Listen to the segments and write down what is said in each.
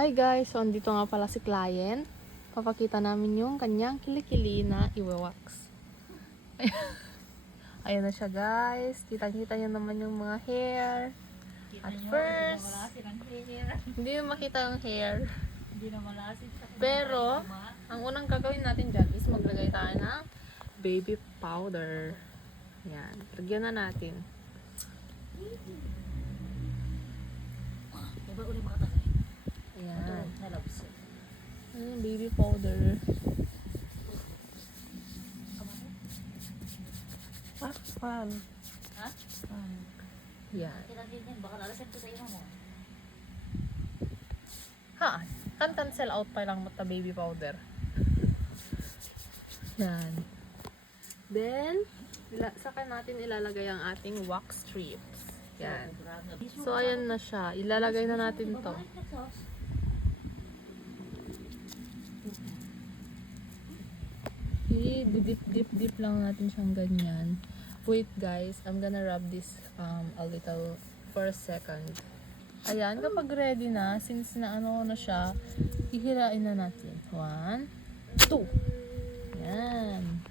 Hi guys! So, andito nga pala si client. Papakita namin yung kanyang kilikili na iwe-wax. Ayan na siya guys. Kita-kita niyo naman yung mga hair. At first, hindi na makita ang hair. Pero, ang unang gagawin natin dyan is maglagay tayo ng baby powder. Yan. Lagyan na natin. Ayan. Ayan, baby powder. Pan. Ha? Yan. Baka nalasan ko sa ino mo. Ha? Kan cancel out pa lang mata baby powder. Yan. Then, saka natin ilalagay ang ating wax strips. Yan. So, ayan na siya. Ilalagay na natin to. Dip lang natin siyang ganyan. Wait guys, I'm gonna rub this a little for a second. Ayan, kapag ready na, since na ano na siya, hihirain na natin. 1, 2. Ayan.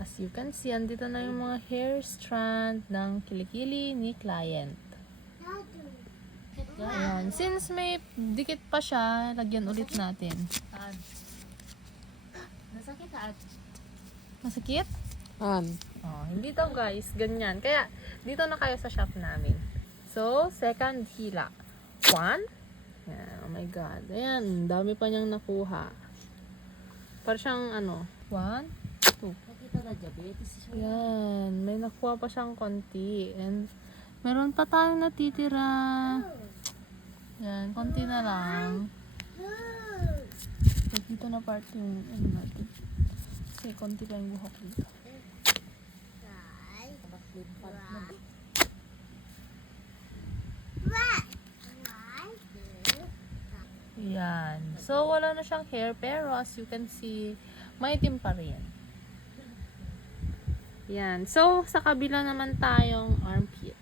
As you can see, andito na yung mga hair strand ng kilikili ni client. Ayan. Since may dikit pa siya, lagyan ulit natin. Nasakit ha? Masakit? Oh, Hindi daw guys, ganyan. Kaya, dito na kayo sa shop namin. So, second hila. 1. Ayan, oh my God. Ayan, dami pa niyang nakuha. Para siyang 1, 2. Nakita na diabetes siya. Ayan, may nakuha pa siyang konti. And, meron pa tayong natitira. Ayan, konti na lang. So, dito na part yung natin. Kasi konti pa yung buhok dito. Yan. So, wala na siyang hair, pero as you can see, maitim pa rin. Yan. So, sa kabila naman tayong armpit.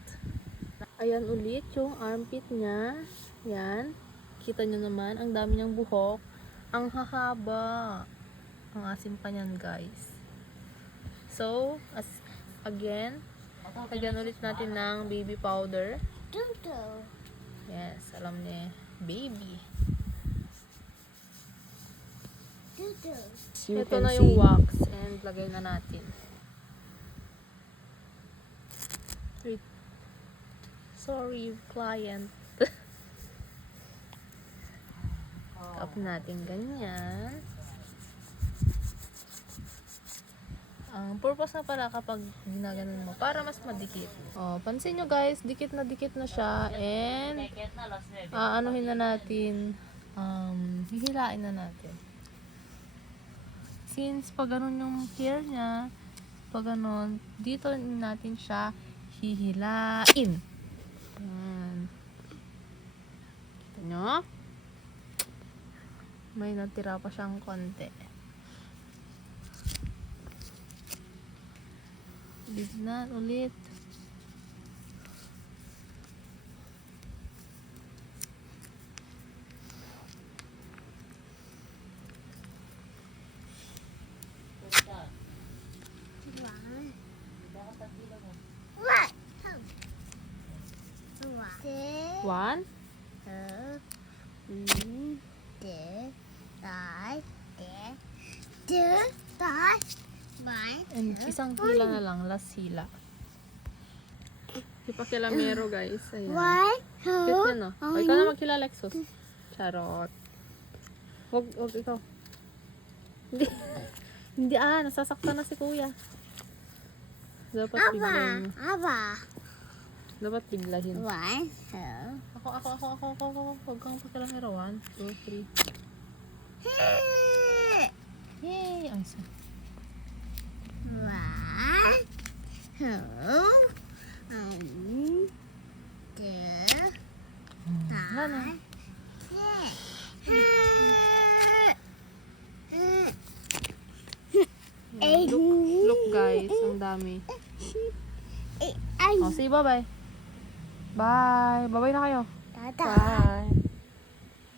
Ayan ulit yung armpit niya. Yan. Kita nyo naman, ang dami niyang buhok. Ang hahaba. Ang asim pa niyan, guys. So, again, lagyan ulit natin ng baby powder. Yes, alam niya, baby. Ito na yung wax and lagay na natin. Wait. Sorry, client. Tap natin ganyan. Ang purpose na pala kapag ginaganon mo, para mas madikit. Oh, pansin nyo guys, dikit na siya and anuhin na natin, hihilain na natin. Since pag ganun yung hair niya, pag ganun, dito natin siya hihilain. Ayan. Kita nyo? May natira pa siyang konti. Tignan ulit. One. And isang hila na lang, last hila. Ipakilamero guys. Ayan. Cute yan, no? O, ikaw na maghila, Lexus. Charot. Wag ikaw. Hindi. Hindi nasasaktan na si kuya. Dapat biglahin. Dapat biglahin. Ako. Huwag kang pakilamero. 1, 2, 3. Yay! Ang isa. Wala na. Look guys, ang dami. Oh, say bye-bye. Bye. Bye-bye na kayo. Tata. Bye.